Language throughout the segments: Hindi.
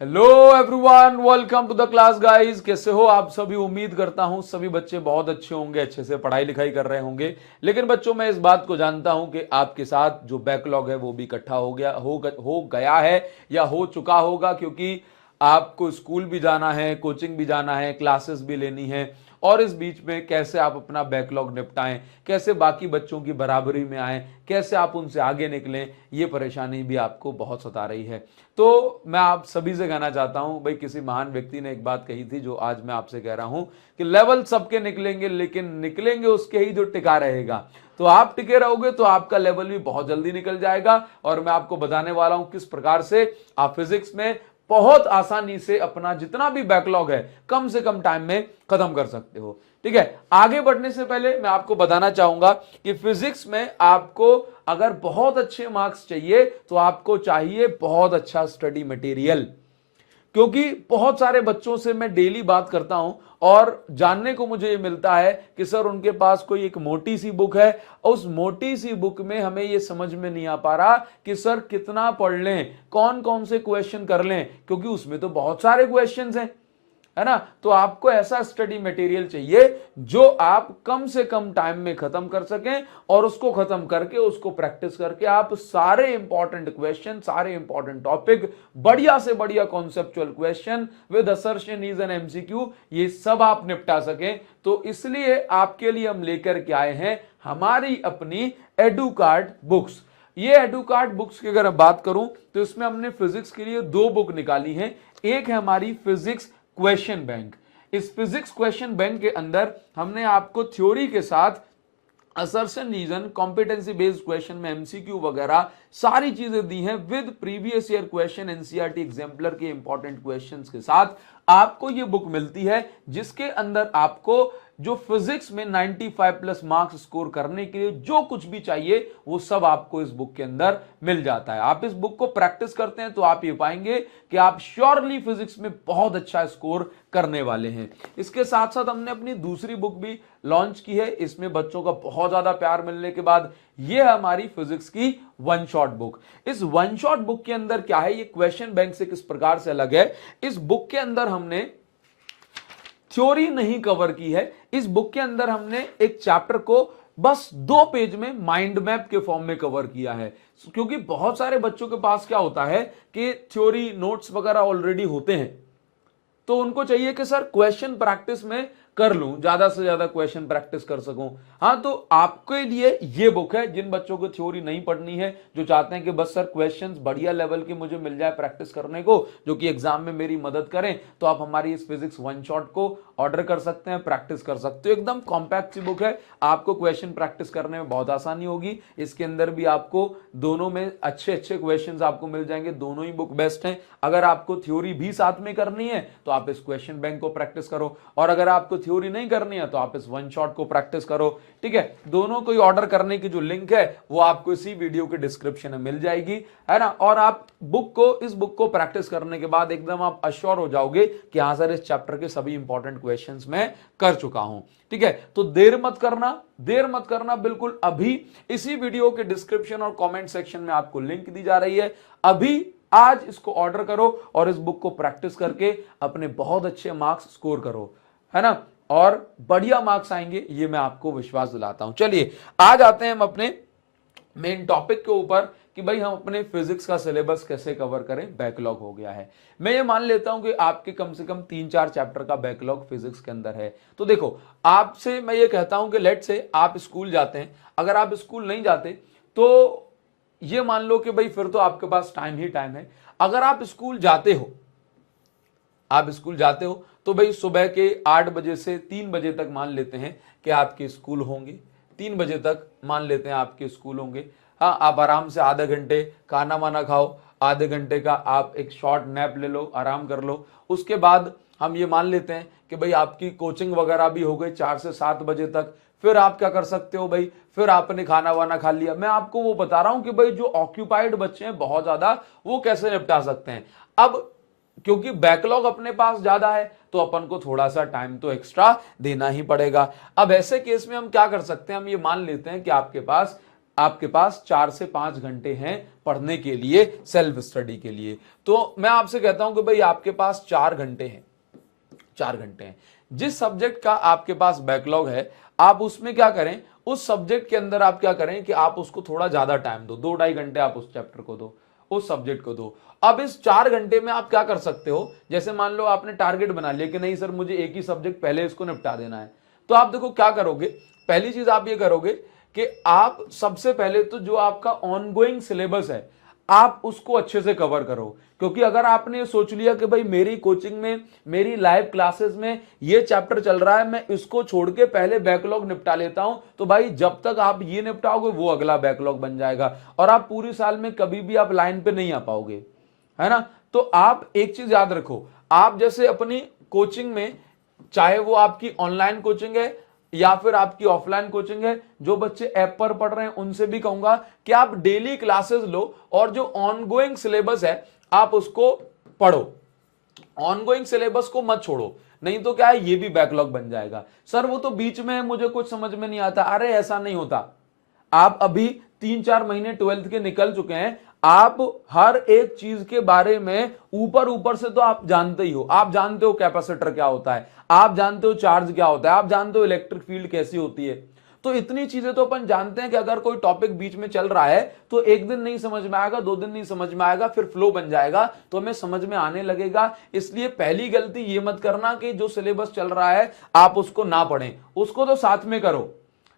Hello everyone, welcome to the class guys. कैसे हो आप सभी? उम्मीद करता हूं सभी बच्चे बहुत अच्छे होंगे, अच्छे से पढ़ाई लिखाई कर रहे होंगे। लेकिन बच्चों, मैं इस बात को जानता हूं कि आपके साथ जो बैकलॉग है वो भी इकट्ठा हो गया है या हो चुका होगा, क्योंकि आपको स्कूल भी जाना है, कोचिंग भी जाना है, क्लासेस भी लेनी है, और इस बीच में कैसे आप अपना बैकलॉग निपटाएं, कैसे बाकी बच्चों की बराबरी में आए, कैसे आप उनसे आगे निकलें, ये परेशानी भी आपको बहुत सता रही है। तो मैं आप सभी से कहना चाहता हूं भाई, किसी महान व्यक्ति ने एक बात कही थी जो आज मैं आपसे कह रहा हूं कि लेवल सबके निकलेंगे, लेकिन निकलेंगे उसके ही जो टिका रहेगा। तो आप टिके रहोगे तो आपका लेवल भी बहुत जल्दी निकल जाएगा। और मैं आपको बताने वाला हूं किस प्रकार से आप फिजिक्स में बहुत आसानी से अपना जितना भी बैकलॉग है कम से कम टाइम में खत्म कर सकते हो। ठीक है, आगे बढ़ने से पहले मैं आपको बताना चाहूंगा कि फिजिक्स में आपको अगर बहुत अच्छे मार्क्स चाहिए तो आपको चाहिए बहुत अच्छा स्टडी मटेरियल। क्योंकि बहुत सारे बच्चों से मैं डेली बात करता हूं और जानने को मुझे ये मिलता है कि सर उनके पास कोई एक मोटी सी बुक है और उस मोटी सी बुक में हमें ये समझ में नहीं आ पा रहा कि सर कितना पढ़ लें, कौन कौन से क्वेश्चन कर लें, क्योंकि उसमें तो बहुत सारे क्वेश्चंस हैं, है ना। तो आपको ऐसा स्टडी मटेरियल चाहिए जो आप कम से कम टाइम में खत्म कर सकें, और उसको खत्म करके उसको प्रैक्टिस करके आप सारे इंपॉर्टेंट क्वेश्चन, सारे इंपॉर्टेंट टॉपिक, बढ़िया से बढ़िया conceptual question with assertion, is and MCQ, ये सब आप निपटा सकें। तो इसलिए आपके लिए हम लेकर के आए हैं हमारी अपनी एडुकार्ड बुक्स। ये एडुकार्ड बुक्स की अगर मैं बात करूं तो इसमें हमने फिजिक्स के लिए दो बुक निकाली हैं। एक है हमारी फिजिक्स क्वेश्चन बैंक। इस फिजिक्स क्वेश्चन बैंक के अंदर हमने आपको थ्योरी के साथ assertion, reason, competency based question में एमसीक्यू वगैरह सारी चीजें दी हैं with previous year question, NCERT exemplar के इंपॉर्टेंट क्वेश्चंस के साथ आपको ये बुक मिलती है, जिसके अंदर आपको जो फिजिक्स में 95 प्लस मार्क्स स्कोर करने के लिए जो कुछ भी चाहिए वो सब आपको इस बुक के अंदर मिल जाता है। आप इस बुक को प्रैक्टिस करते हैं तो आप ये पाएंगे कि आप श्योरली फिजिक्स में बहुत अच्छा स्कोर करने वाले हैं। इसके साथ साथ हमने अपनी दूसरी बुक भी लॉन्च की है। इसमें बच्चों का बहुत ज्यादा प्यार मिलने के बाद ये है हमारी फिजिक्स की वन शॉट बुक। इस वन शॉट बुक के अंदर क्या है, ये क्वेश्चन बैंक से किस प्रकार से अलग है, इस बुक के अंदर हमने थ्योरी नहीं कवर की है। इस बुक के अंदर हमने एक चैप्टर को बस 2 पेज में माइंड मैप के फॉर्म में कवर किया है। क्योंकि बहुत सारे बच्चों के पास क्या होता है कि थ्योरी नोट्स वगैरह ऑलरेडी होते हैं, तो उनको चाहिए कि सर क्वेश्चन प्रैक्टिस में कर लूं, ज्यादा से ज्यादा क्वेश्चन प्रैक्टिस कर सकूं। हाँ, तो आपके लिए ये बुक है जिन बच्चों को थ्योरी नहीं पढ़नी है, जो चाहते हैं कि बस सर क्वेश्चंस बढ़िया लेवल के मुझे मिल जाए प्रैक्टिस करने को, जो कि एग्जाम में मेरी मदद करें, तो आप हमारी इस फिजिक्स वन शॉट को ऑर्डर कर सकते हैं, प्रैक्टिस कर सकते हो। एकदम कॉम्पैक्ट सी बुक है, आपको क्वेश्चन प्रैक्टिस करने में बहुत आसानी होगी। इसके अंदर भी आपको दोनों में अच्छे अच्छे क्वेश्चन आपको मिल जाएंगे, दोनों ही बुक बेस्ट हैं। अगर आपको थ्योरी भी साथ में करनी है तो आप इस क्वेश्चन बैंक को प्रैक्टिस करो, और अगर आपको थ्योरी नहीं करनी है तो आप इस वन शॉट को प्रैक्टिस करो। ठीक है, दोनों को ऑर्डर करने की जो लिंक है वो आपको इसी वीडियो के डिस्क्रिप्शन में मिल जाएगी, है ना। और आप इस बुक को प्रैक्टिस करने के बाद एकदम आप अश्योर हो जाओगे कि हां सर, इस चैप्टर के सभी इंपॉर्टेंट क्वेश्चंस मैं कर चुका हूं। ठीक है, तो देर मत करना बिल्कुल। अभी इसी वीडियो के डिस्क्रिप्शन और कमेंट सेक्शन में आपको लिंक दी जा रही है, अभी आज इसको ऑर्डर करो और इस बुक को प्रैक्टिस करके अपने बहुत अच्छे मार्क्स स्कोर करो, है ना, और बढ़िया मार्क्स आएंगे, ये मैं आपको विश्वास दिलाता हूं। चलिए आज आते हैं हम अपने मेन टॉपिक के ऊपर कि भाई हम अपने फिजिक्स का सिलेबस कैसे कवर करें। बैकलॉग हो गया है, मैं ये मान लेता हूं कि आपके कम से कम 3-4 चैप्टर का बैकलॉग फिजिक्स के अंदर है। तो देखो, आपसे मैं ये कहता हूं कि लेट से आप स्कूल जाते हैं, अगर आप स्कूल नहीं जाते तो ये मान लो कि भाई फिर तो आपके पास टाइम ही टाइम है। अगर आप स्कूल जाते हो तो भाई सुबह के 8 बजे से 3 बजे तक मान लेते हैं कि आपके स्कूल होंगे, 3 बजे तक मान लेते हैं आपके स्कूल होंगे। हाँ, आप आराम से आधे घंटे खाना वाना खाओ, आधे घंटे का आप एक शॉर्ट नैप ले लो, आराम कर लो। उसके बाद हम ये मान लेते हैं कि भाई आपकी कोचिंग वगैरह भी हो गई 4 से 7 बजे तक। फिर आप क्या कर सकते हो भाई, फिर आपने खाना वाना खा लिया। मैं आपको वो बता रहा हूं कि भाई जो ऑक्यूपाइड बच्चे हैं बहुत ज्यादा, वो कैसे निपटा सकते हैं। अब क्योंकि बैकलॉग अपने पास ज्यादा है तो अपन को थोड़ा सा टाइम तो एक्स्ट्रा देना ही पड़ेगा। अब ऐसे केस में हम क्या कर सकते हैं, हम ये मान लेते हैं कि आपके पास आपके पास 4 से 5 घंटे हैं पढ़ने के लिए, सेल्फ स्टडी के लिए। तो मैं आपसे कहता हूं कि भाई आपके पास 4 घंटे हैं, 4 घंटे हैं। जिस सब्जेक्ट का आपके पास बैकलॉग है, आप उसमें क्या करें, उस सब्जेक्ट के अंदर आप क्या करें कि आप उसको थोड़ा ज्यादा टाइम दो, 2-2.5 घंटे आप उस चैप्टर को दो, उस सब्जेक्ट को दो। अब इस 4 घंटे में आप क्या कर सकते हो, जैसे मान लो आपने टारगेट बना लिया कि नहीं सर मुझे एक ही सब्जेक्ट पहले इसको निपटा देना है, तो आप देखो क्या करोगे। पहली चीज आप ये करोगे कि आप सबसे पहले तो जो आपका ऑनगोइंग सिलेबस है आप उसको अच्छे से कवर करो। क्योंकि अगर आपने सोच लिया कि भाई मेरी कोचिंग में, मेरी लाइव क्लासेस में ये चैप्टर चल रहा है, मैं इसको छोड़ के पहले बैकलॉग निपटा लेता हूं, तो भाई जब तक आप ये निपटाओगे वो अगला बैकलॉग बन जाएगा और आप पूरी साल में कभी भी आप लाइन पे नहीं आ पाओगे, है ना। तो आप एक चीज याद रखो, आप जैसे अपनी कोचिंग में, चाहे वो आपकी ऑनलाइन कोचिंग है या फिर आपकी ऑफलाइन कोचिंग है, जो बच्चे ऐप पर पढ़ रहे हैं उनसे भी कहूंगा कि आप डेली क्लासेस लो और जो ऑनगोइंग सिलेबस है आप उसको पढ़ो, ऑनगोइंग सिलेबस को मत छोड़ो, नहीं तो क्या है ये भी बैकलॉग बन जाएगा। सर वो तो बीच में मुझे कुछ समझ में नहीं आता, अरे ऐसा नहीं होता। आप अभी 3-4 महीने 12th के निकल चुके हैं, आप हर एक चीज के बारे में ऊपर ऊपर से तो आप जानते ही हो। आप जानते हो कैपेसिटर क्या होता है, आप जानते हो चार्ज क्या होता है, आप जानते हो इलेक्ट्रिक फील्ड कैसी होती है। तो इतनी चीजें तो अपन जानते हैं कि अगर कोई टॉपिक बीच में चल रहा है तो एक दिन नहीं समझ में आएगा, 2 दिन नहीं समझ में आएगा, फिर फ्लो बन जाएगा तो हमें समझ में आने लगेगा। इसलिए पहली गलती ये मत करना कि जो सिलेबस चल रहा है आप उसको ना पढ़ें, उसको तो साथ में करो,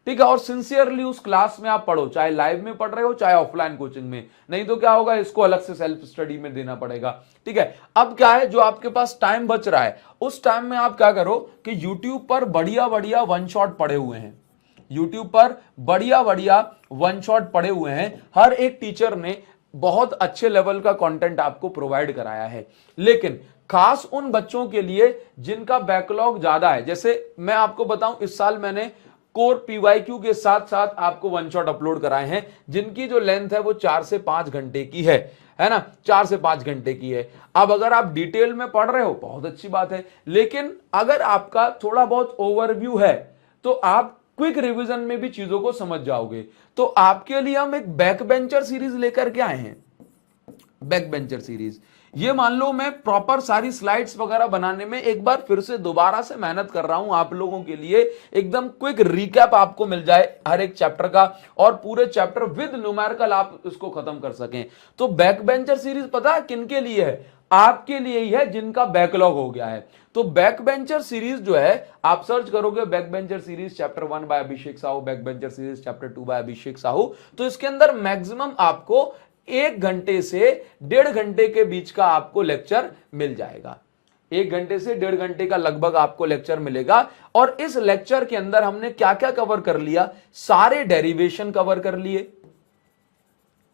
ठीक है। और सिंसियरली उस क्लास में आप पढ़ो, चाहे लाइव में पढ़ रहे हो चाहे ऑफलाइन कोचिंग में, नहीं तो क्या होगा इसको अलग से सेल्फ स्टडी में देना पड़ेगा, ठीक है। अब क्या है, जो आपके पास टाइम बच रहा है उस टाइम में आप क्या करो कि YouTube पर बढ़िया बढ़िया वन शॉट पड़े हुए हैं, YouTube पर बढ़िया बढ़िया वन शॉट पड़े हुए हैं। हर एक टीचर ने बहुत अच्छे लेवल का कंटेंट आपको प्रोवाइड कराया है, लेकिन खास उन बच्चों के लिए जिनका बैकलॉग ज्यादा है। जैसे मैं आपको बताऊं, इस साल मैंने कोर PYQ के साथ साथ आपको वन शॉट अपलोड कराए हैं जिनकी जो लेंथ है वो 4 से 5 घंटे की है ना, 4 से 5 घंटे की है। अब अगर आप डिटेल में पढ़ रहे हो बहुत अच्छी बात है, लेकिन अगर आपका थोड़ा बहुत ओवरव्यू है तो आप क्विक रिवीजन में भी चीजों को समझ जाओगे। तो आपके लिए हम एक बैक बेंचर सीरीज लेकर के आए हैं। बैक बेंचर सीरीज, ये मान लो मैं प्रॉपर सारी स्लाइड्स वगैरह बनाने में एक बार फिर से दोबारा से मेहनत कर रहा हूं आप लोगों के लिए, एकदम क्विक रिकैप आपको मिल जाए हर एक चैप्टर का और पूरे चैप्टर विद न्यूमेरिकल आप इसको खत्म कर सकें। तो बैक बेंचर सीरीज पता है किन के लिए है, आपके लिए ही है जिनका बैकलॉग हो गया है। तो बैक बेंचर सीरीज जो है, आप सर्च करोगे back bencher series chapter 1 by Abhishek Sahu, back bencher series chapter 2 by Abhishek Sahu, तो इसके अंदर मैक्सिमम आपको 1 घंटे से 1.5 घंटे के बीच का आपको लेक्चर मिल जाएगा। 1 घंटे से 1.5 घंटे का लगभग आपको लेक्चर मिलेगा। और इस लेक्चर के अंदर हमने क्या क्या कवर कर लिया, सारे डेरिवेशन कवर कर लिए,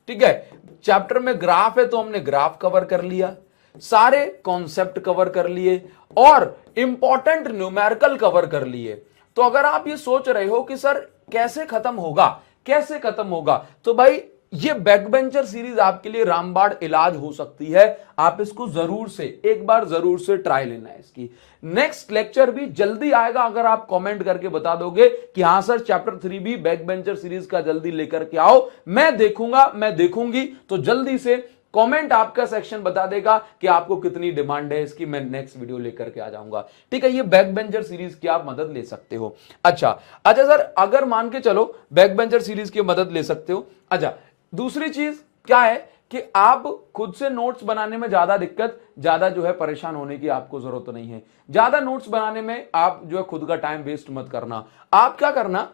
ठीक है। चैप्टर में ग्राफ है तो हमने ग्राफ कवर कर लिया, सारे कॉन्सेप्ट कवर कर लिए और इंपॉर्टेंट न्यूमेरिकल कवर कर लिए। तो अगर आप ये सोच रहे हो कि सर कैसे खत्म होगा, कैसे खत्म होगा, तो भाई ये बैक बेंचर सीरीज आपके लिए रामबाण इलाज हो सकती है। आप इसको जरूर से एक बार जरूर से ट्राई लेना है। इसकी नेक्स्ट लेक्चर भी जल्दी आएगा, अगर आप कमेंट करके बता दोगे कि हां सर चैप्टर 3 भी बैक बेंचर सीरीज का जल्दी लेकर के आओ, मैं देखूंगा, मैं देखूंगी। तो जल्दी से कमेंट आपका सेक्शन बता देगा कि आपको कितनी डिमांड है इसकी, मैं नेक्स्ट वीडियो लेकर के आ जाऊंगा, ठीक है। ये बैक बेंचर सीरीज की आप मदद ले सकते हो। अच्छा सर, अगर मान के चलो बैक बेंचर सीरीज की मदद ले सकते हो। अच्छा, दूसरी चीज क्या है कि आप खुद से नोट्स बनाने में ज्यादा जो है परेशान होने की आपको जरूरत नहीं है। ज्यादा नोट्स बनाने में आप जो है खुद का टाइम वेस्ट मत करना। आप क्या करना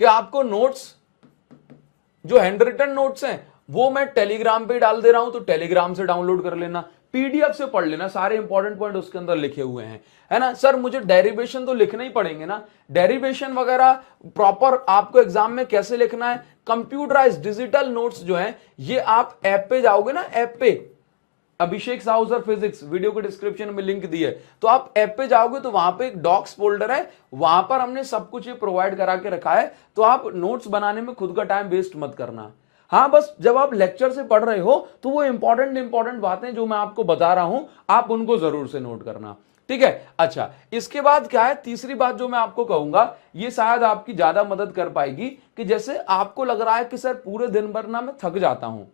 कि आपको नोट्स जो हैंड रिटन नोट्स हैं वो मैं टेलीग्राम पे डाल दे रहा हूं, तो टेलीग्राम से डाउनलोड कर लेना, PDF से पढ़ लेना, सारे इंपॉर्टेंट पॉइंट उसके अंदर लिखे हुए हैं, है ना। सर मुझे डेरिवेशन तो लिखना ही पड़ेंगे ना, डेरिवेशन वगैरह प्रॉपर आपको एग्जाम में कैसे लिखना है, कंप्यूटराइज डिजिटल नोट्स जो हैं ये आप ऐप पे जाओगे ना, ऐप पे अभिषेक साहू सर फिजिक्स, वीडियो के डिस्क्रिप्शन में लिंक दी है, तो आप ऐप पे जाओगे तो वहां पे एक डॉक्स फोल्डर है, वहां पर हमने सब कुछ ये प्रोवाइड करा के रखा है। तो आप नोट्स बनाने में खुद का टाइम वेस्ट मत करना। हाँ, बस जब आप लेक्चर से पढ़ रहे हो तो वो इंपॉर्टेंट बातें जो मैं आपको बता रहा हूं आप उनको जरूर से नोट करना, ठीक है। अच्छा, इसके बाद क्या है, तीसरी बात जो मैं आपको कहूंगा, ये शायद आपकी ज्यादा मदद कर पाएगी कि जैसे आपको लग रहा है कि सर पूरे दिन भर ना मैं थक जाता हूं,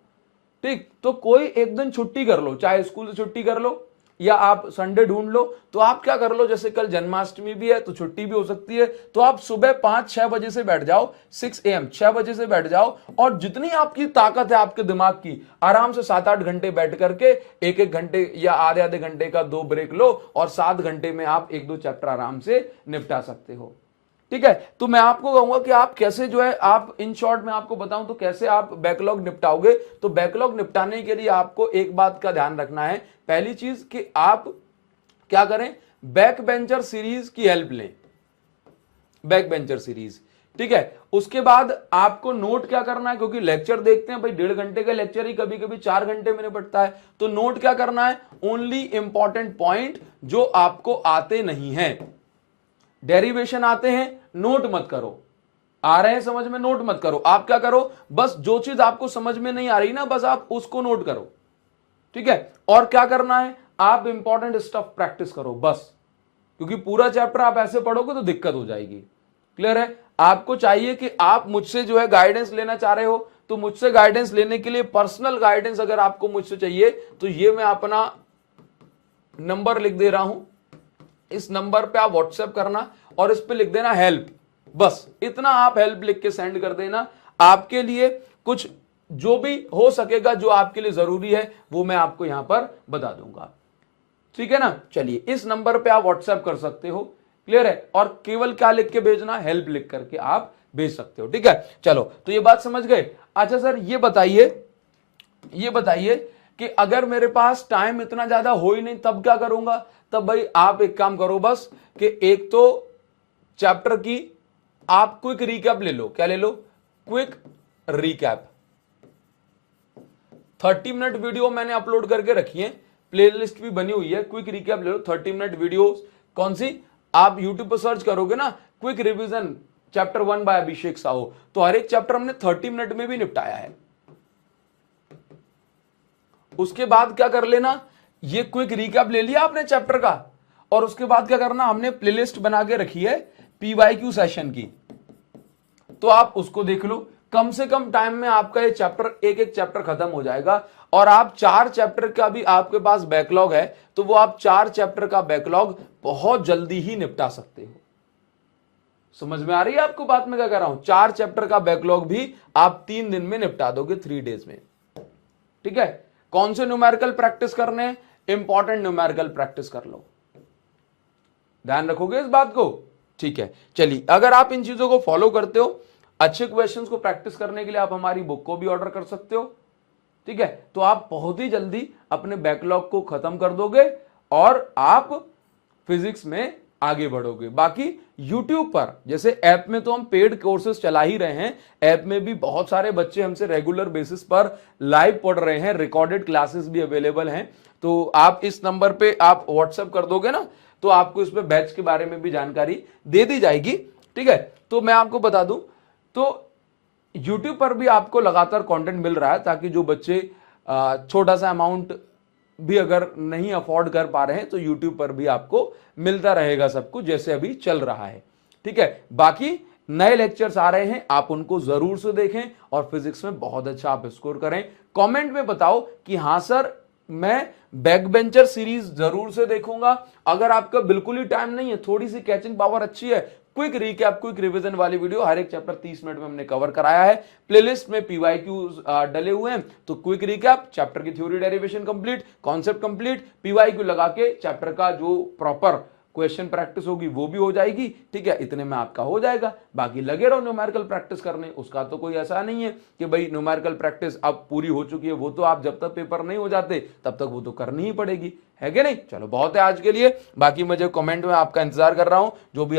ठीक, तो कोई एक दिन छुट्टी कर लो, चाहे स्कूल से छुट्टी कर लो या आप संडे ढूंढ लो। तो आप क्या कर लो, जैसे कल जन्माष्टमी भी है तो छुट्टी भी हो सकती है, तो आप सुबह 5-6 बजे से बैठ जाओ, 6 AM 6 बजे से बैठ जाओ, और जितनी आपकी ताकत है आपके दिमाग की, आराम से 7-8 घंटे बैठ करके 1-1 घंटे या आधे आधे घंटे का 2 ब्रेक लो, और 7 घंटे में आप 1-2 चैप्टर आराम से निपटा सकते हो। ठीक है, तो मैं आपको कहूंगा कि आप कैसे जो है, आप इन शॉर्ट में आपको बताऊं तो कैसे आप बैकलॉग निपटाओगे। तो बैकलॉग निपटाने के लिए आपको एक बात का ध्यान रखना है, पहली चीज कि आप क्या करें, बैक बेंचर सीरीज की हेल्प लें, बैक बेंचर सीरीज, ठीक है। उसके बाद आपको नोट क्या करना है, क्योंकि लेक्चर देखते हैं भाई 1.5 घंटे का लेक्चर ही कभी कभी 4 घंटे में निपटता है, तो नोट क्या करना है, ओनली इंपॉर्टेंट पॉइंट जो आपको आते नहीं है। डेरिवेशन आते हैं, नोट मत करो, आ रहे हैं समझ में, नोट मत करो, आप क्या करो, बस जो चीज आपको समझ में नहीं आ रही ना, बस आप उसको नोट करो, ठीक है। और क्या करना है, आप इंपॉर्टेंट स्टफ प्रैक्टिस करो बस, क्योंकि पूरा चैप्टर आप ऐसे पढ़ोगे तो दिक्कत हो जाएगी। क्लियर है, आपको चाहिए कि आप मुझसे जो है गाइडेंस लेना चाह रहे हो, तो मुझसे गाइडेंस लेने के लिए पर्सनल गाइडेंस अगर आपको मुझसे चाहिए तो ये मैं अपना नंबर लिख दे रहा हूं, इस नंबर पे आप व्हाट्सएप करना और इस पे लिख देना हेल्प, बस इतना आप हेल्प लिख के सेंड कर देना। आपके लिए कुछ जो भी हो सकेगा, जो आपके लिए जरूरी है, वो मैं आपको यहां पर बता दूंगा, ठीक है ना। चलिए, इस नंबर पे आप व्हाट्सएप कर सकते हो, क्लियर है, और केवल क्या लिख के भेजना, हेल्प लिख करके आप भेज सकते हो, ठीक है। चलो, तो ये बात समझ गए। अच्छा सर, ये बताइए कि अगर मेरे पास टाइम इतना ज्यादा हो ही नहीं तब क्या करूंगा। तब भाई आप एक काम करो बस, कि एक तो चैप्टर की आप क्विक रिकैप ले लो। क्या ले लो, क्विक रिकैप। 30 मिनट वीडियो मैंने अपलोड करके रखी है, प्लेलिस्ट भी बनी हुई है, क्विक रिकैप ले लो 30 मिनट वीडियो। कौन सी, आप यूट्यूब पर सर्च करोगे ना, quick revision chapter 1 by Abhishek Sahu, तो हर एक चैप्टर हमने 30 मिनट में भी निपटाया है। उसके बाद क्या कर लेना, ये क्विक रिकैप ले लिया आपने चैप्टर का, और उसके बाद क्या करना, हमने प्लेलिस्ट बना के रखी है PYQ सेशन की, तो आप उसको देख लो। कम से कम टाइम में आपका ये चैप्टर, एक एक चैप्टर खत्म हो जाएगा, और आप 4 चैप्टर का भी आपके पास बैकलॉग है, तो वो आप 4 चैप्टर का बैकलॉग बहुत जल्दी ही निपटा सकते हो। समझ में आ रही है आपको बात में क्या कर रहा हूं, 4 चैप्टर का बैकलॉग भी आप 3 दिन में निपटा दोगे, 3 डेज में, ठीक है। कौन से न्यूमेरिकल प्रैक्टिस करने, इंपॉर्टेंट न्यूमेरिकल प्रैक्टिस कर लो, ध्यान रखोगे इस बात को, ठीक है। चलिए, अगर आप इन चीजों को फॉलो करते हो, अच्छे क्वेश्चंस को प्रैक्टिस करने के लिए आप हमारी बुक को भी ऑर्डर कर सकते हो, ठीक है। तो आप बहुत ही जल्दी अपने बैकलॉग को खत्म कर दोगे और आप फिजिक्स में आगे बढ़ोगे। बाकी YouTube पर, जैसे ऐप में तो हम पेड कोर्सेज चला ही रहे हैं, ऐप में भी बहुत सारे बच्चे हमसे रेगुलर बेसिस पर लाइव पढ़ रहे हैं, रिकॉर्डेड क्लासेस भी अवेलेबल हैं। तो आप इस नंबर पे आप व्हाट्सएप कर दोगे ना, तो आपको इस पे बैच के बारे में भी जानकारी दे दी जाएगी, ठीक है। तो मैं आपको बता दूं, तो YouTube पर भी आपको लगातार कंटेंट मिल रहा है, ताकि जो बच्चे छोटा सा अमाउंट भी अगर नहीं अफोर्ड कर पा रहे हैं, तो YouTube पर भी आपको मिलता रहेगा सब कुछ, जैसे अभी चल रहा है, ठीक है। बाकी नए लेक्चर्स आ रहे हैं, आप उनको जरूर से देखें और फिजिक्स में बहुत अच्छा आप स्कोर करें। कमेंट में बताओ कि हाँ सर, मैं बैक बेंचर सीरीज जरूर से देखूंगा। अगर आपका बिल्कुल ही टाइम नहीं है, थोड़ी सी कैचिंग पावर अच्छी है, क्विक रिकैप, क्विक रिवीजन वाली वीडियो हर एक चैप्टर 30 मिनट में हमने कवर कराया है। प्लेलिस्ट में PYQ डले हुए हैं, तो क्विक रिकैप, चैप्टर की theory derivation complete, concept complete, PYQ लगा के चैप्टर का जो प्रॉपर क्वेश्चन प्रैक्टिस होगी वो भी हो जाएगी, ठीक है। इतने में आपका हो जाएगा। बाकी लगे रहो न्यूमेरिकल प्रैक्टिस करने, उसका तो कोई ऐसा नहीं है कि भाई न्यूमेरिकल प्रैक्टिस अब पूरी हो चुकी है, वो तो आप जब तक पेपर नहीं हो जाते तब तक वो तो करनी ही पड़ेगी, है कि नहीं। चलो, बहुत है आज के लिए, बाकी मुझे कमेंट में आपका इंतजार कर रहा हूं, जो भी आप